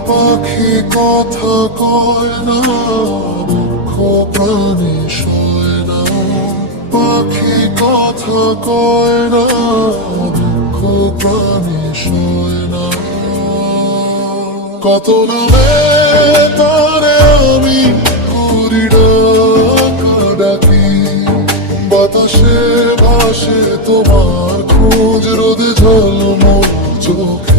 পাখি কথা কয় না প্রাণী সয় না। পাখি কথা কয় না দুঃখ প্রাণী না। কত নামে তারে আমি করি ডাকা বাতাসে ভাসে তোমার খোঁজ, রোদে ঝলমল চোখের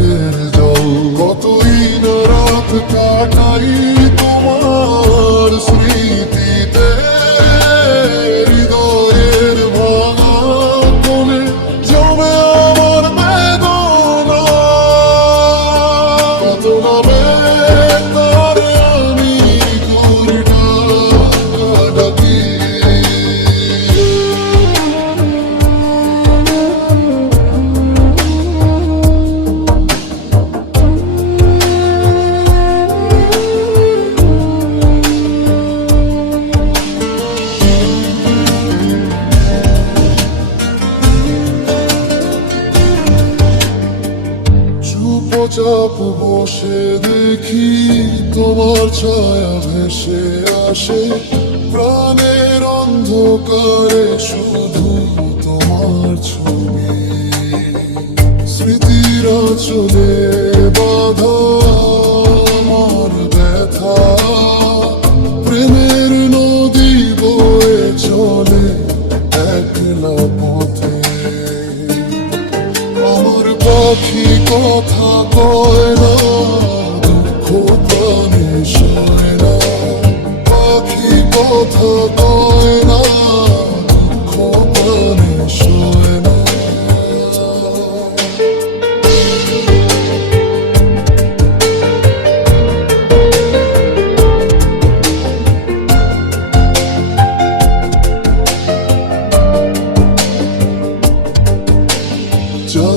চুপচাপ বসে দেখি তোমার ছায়া ভেসে আসে। প্রাণের অন্ধকারে শুধু তোমার ছবি। স্মৃতিরা চলে বাধা, আমার ব্যথা। প্রেমের নদী বয়ে চলে একলা পথে। আমার পাখি কথা কয় না দুঃখ প্রাণে সয় না। পাখি কথা কয় না।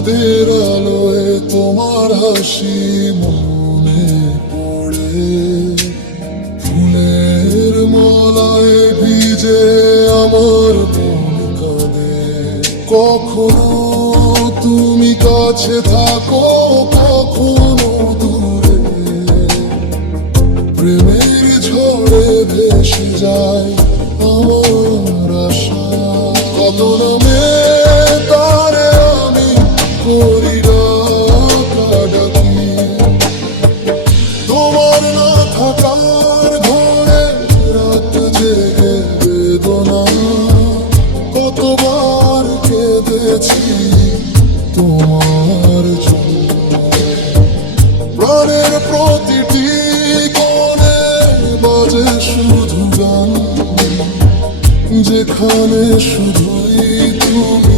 চাঁদের আলোয় তোমার হাসি মনে পড়ে। ফুলের মালায় ভিজে আমার কাঁদে। কখনো তুমি কাছে থাকো, কখনো দূরে। প্রেমের ঝড়ে ভেসে যায় আমার আশা। কত নামে না থাকার ঘরে রাত জেগে বেদনা। কতবার তোমার প্রতিটি শুধু যেখানে শুধুই তুমি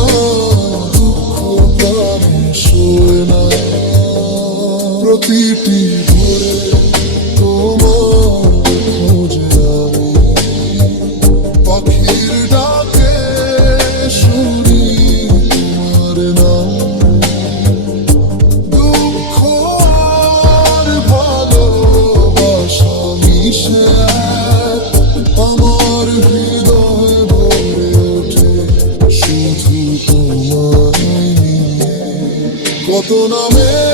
প্রতিটি ভোরে কত নামে